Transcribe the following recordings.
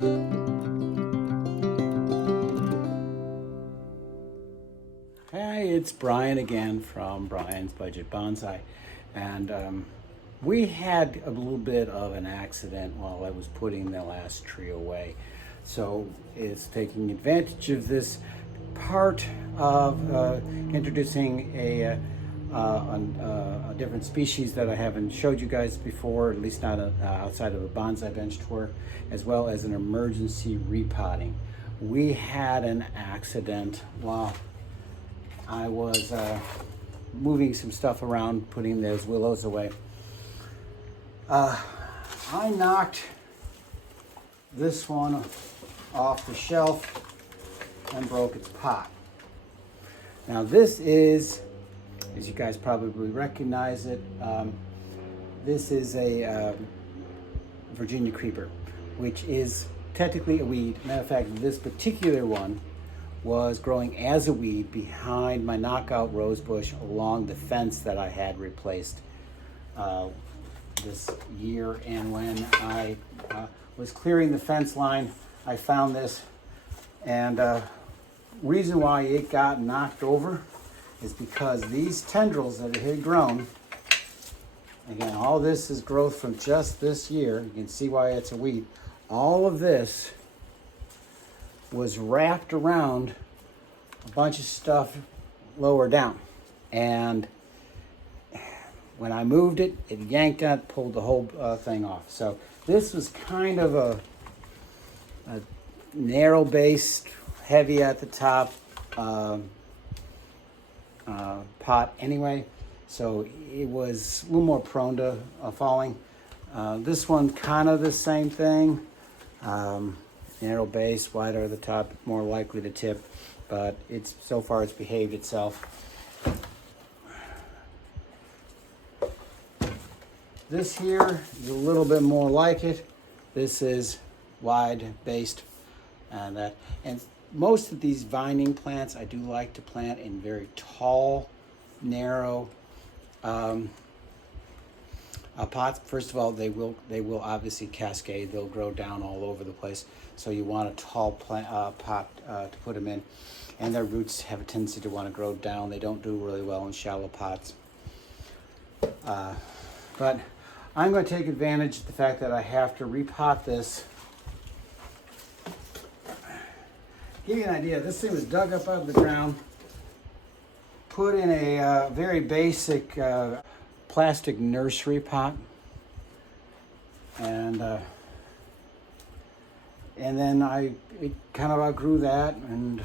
Hi, it's Brian again from Brian's Budget Bonsai, and we had a little bit of an accident while I was putting the last tree away, so it's taking advantage of this part of introducing a different species that I haven't showed you guys before, at least not outside of a bonsai bench tour, as well as an emergency repotting. We had an accident while I was moving some stuff around, putting those willows away. I knocked this one off the shelf and broke its pot. Now this is, as you guys probably recognize it, this is a Virginia creeper, which is technically a weed. Matter of fact, this particular one was growing as a weed behind my knockout rose bush along the fence that I had replaced this year. And when I was clearing the fence line, I found this, and reason why it got knocked over is because these tendrils that it had grown, again, all this is growth from just this year. You can see why it's a weed. All of this was wrapped around a bunch of stuff lower down, and when I moved it, it yanked out, pulled the whole thing off. So this was kind of a narrow based, heavy at the top pot anyway, so it was a little more prone to falling. This one kind of the same thing. Narrow base, wider at the top, more likely to tip, but it's so far it's behaved itself. This here is a little bit more like it. This is wide based, and most of these vining plants I do like to plant in very tall, narrow pots. First of all, they will obviously cascade. They'll grow down all over the place. So you want a tall pot to put them in, and their roots have a tendency to want to grow down. They don't do really well in shallow pots. But I'm going to take advantage of the fact that I have to repot this. Give you an idea, this thing was dug up out of the ground, put in a very basic plastic nursery pot, and then it kind of outgrew that, and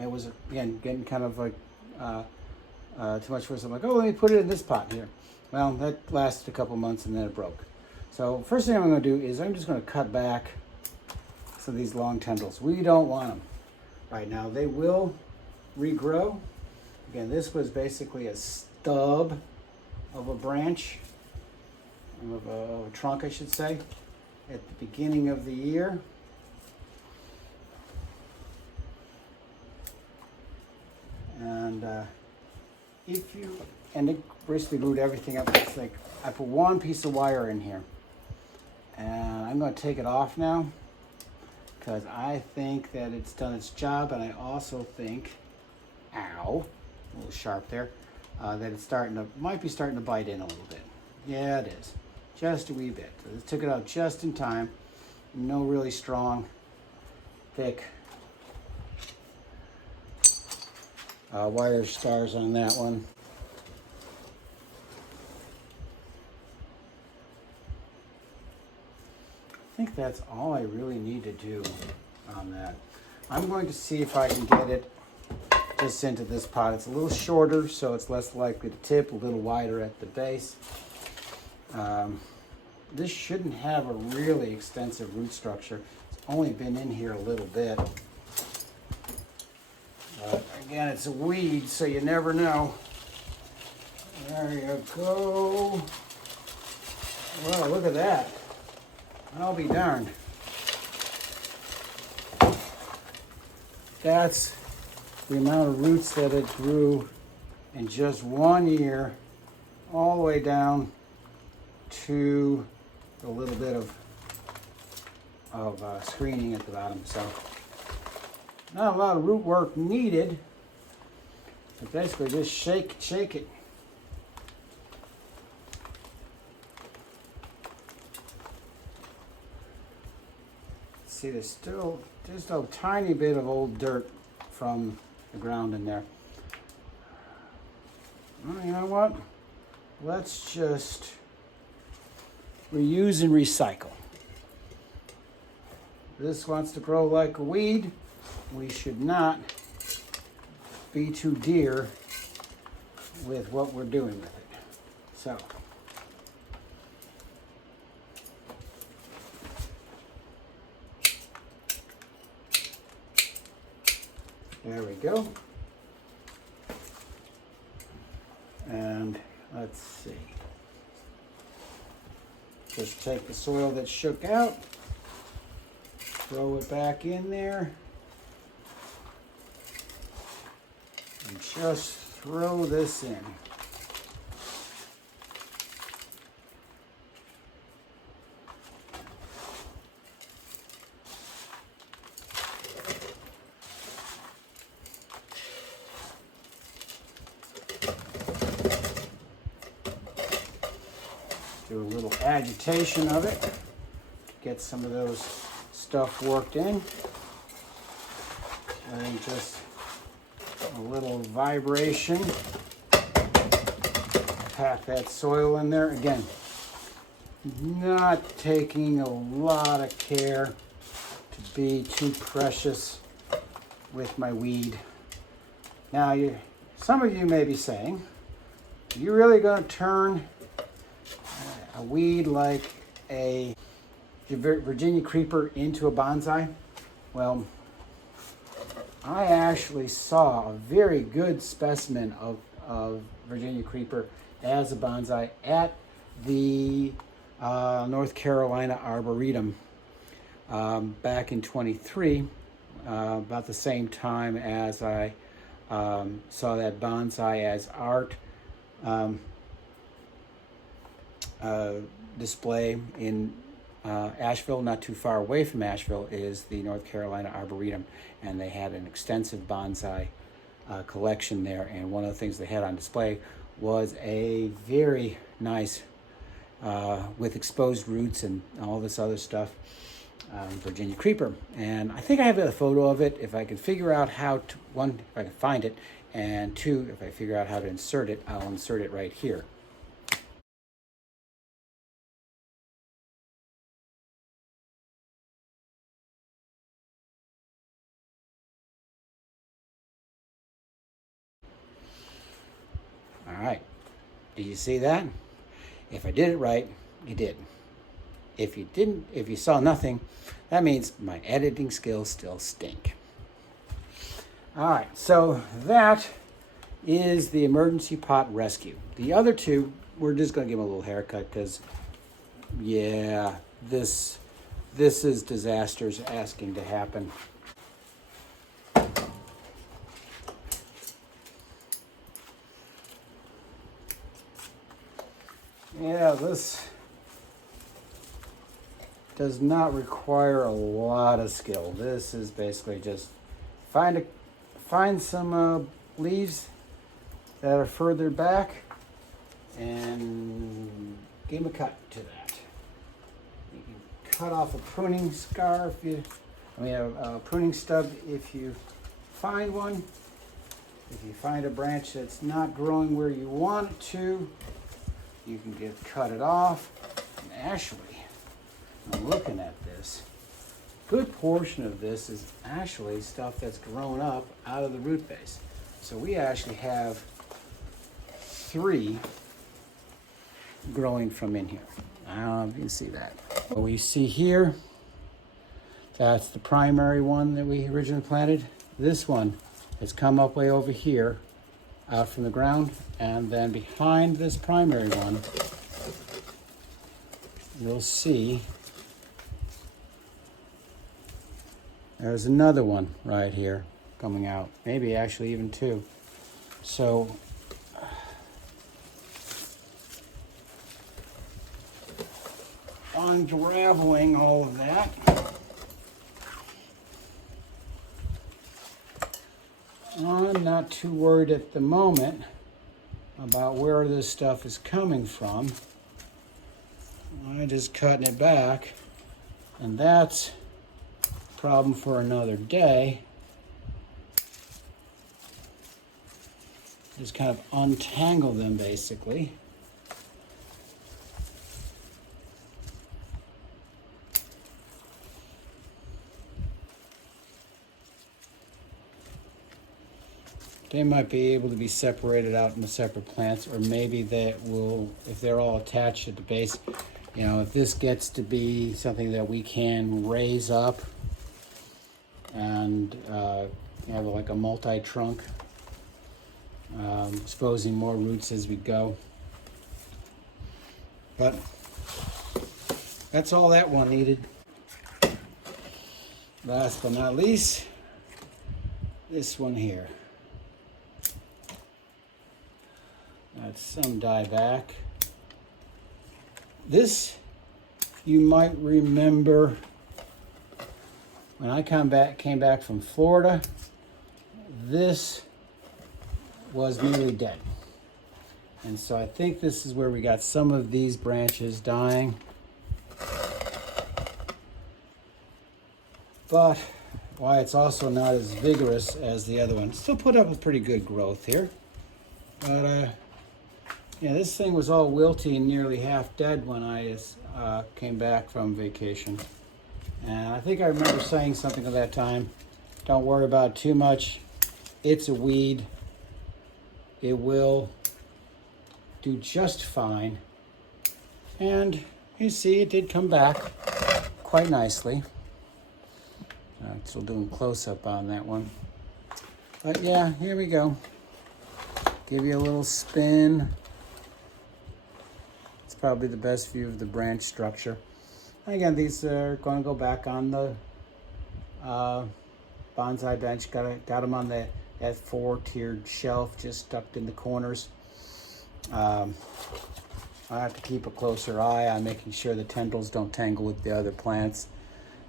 it was again getting kind of like too much for us. I'm like, oh, let me put it in this pot here. Well, that lasted a couple months and then it broke. So first thing I'm going to do is I'm just going to cut back some of these long tendrils. We don't want them right now. They will regrow. Again, this was basically a stub of a branch, of a trunk, I should say, at the beginning of the year. And it basically glued everything up. It's like I put one piece of wire in here, and I'm going to take it off now because I think that it's done its job, and I also think, ow, a little sharp there, that it's might be starting to bite in a little bit. Yeah, it is, just a wee bit. So I took it out just in time. No really strong, thick wire stars on that one. I think that's all I really need to do on that. I'm going to see if I can get it just into this pot. It's a little shorter, so it's less likely to tip, a little wider at the base. This shouldn't have a really extensive root structure. It's only been in here a little bit. But again, it's a weed, so you never know. There you go. Well, look at that. I'll be darned. That's the amount of roots that it grew in just 1 year, all the way down to a little bit of of screening at the bottom. So not a lot of root work needed, but basically just shake it. See, there's still just a tiny bit of old dirt from the ground in there. Well, you know what? Let's just reuse and recycle. This wants to grow like a weed. We should not be too dear with what we're doing with it. So, there we go. And let's see. Just take the soil that shook out, throw it back in there, and just throw this in. Do a little agitation of it to get some of those stuff worked in. And just a little vibration. Pack that soil in there. Again, not taking a lot of care to be too precious with my weed. Now, some of you may be saying, are you really going to turn a weed like a Virginia creeper into a bonsai? Well, I actually saw a very good specimen of Virginia creeper as a bonsai at the North Carolina Arboretum back in 23, about the same time as I saw that bonsai as art display in Asheville. Not too far away from Asheville is the North Carolina Arboretum, and they had an extensive bonsai collection there, and one of the things they had on display was a very nice with exposed roots and all this other stuff, Virginia creeper. And I think I have a photo of it. If I can figure out how to, one, if I can find it, and two, if I figure out how to insert it, I'll insert it right here. All right, did you see that? If I did it right, you did. If you didn't, if you saw nothing, that means my editing skills still stink. All right, so that is the emergency pot rescue. The other two, we're just gonna give them a little haircut because, yeah, this is disasters asking to happen. Yeah, this does not require a lot of skill. This is basically just find some leaves that are further back and give them a cut to that. You can cut off a pruning scar a pruning stub if you find one. If you find a branch that's not growing where you want it to, you can cut it off. And actually, I'm looking at this. A good portion of this is actually stuff that's grown up out of the root base. So we actually have 3 growing from in here. I don't know if you can see that. What we see here, that's the primary one that we originally planted. This one has come up way over here out from the ground, and then behind this primary one, you'll see there's another one right here coming out, maybe actually even 2. So unraveling all of that, I'm not too worried at the moment about where this stuff is coming from. I'm just cutting it back, and that's a problem for another day. Just kind of untangle them basically. They might be able to be separated out into separate plants, or maybe that will, if they're all attached at the base, you know, if this gets to be something that we can raise up and have like a multi-trunk, exposing more roots as we go. But that's all that one needed. Last but not least, this one here. That's some dieback. This, you might remember, when I came back from Florida, this was nearly dead. And so I think this is where we got some of these branches dying. But why it's also not as vigorous as the other one. Still put up a pretty good growth here. But yeah, this thing was all wilty and nearly half dead when I came back from vacation. And I think I remember saying something at that time, don't worry about it too much. It's a weed. It will do just fine. And you see, it did come back quite nicely. Still doing close-up on that one. But yeah, here we go. Give you a little spin. Probably the best view of the branch structure. And again, these are going to go back on the bonsai bench. Got them on that 4-tiered shelf, just stuck in the corners. I have to keep a closer eye on making sure the tendrils don't tangle with the other plants,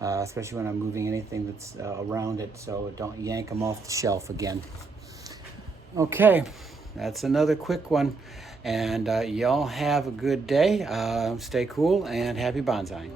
especially when I'm moving anything that's around it, so don't yank them off the shelf again. Okay, that's another quick one. And y'all have a good day. Stay cool and happy bonsaiing.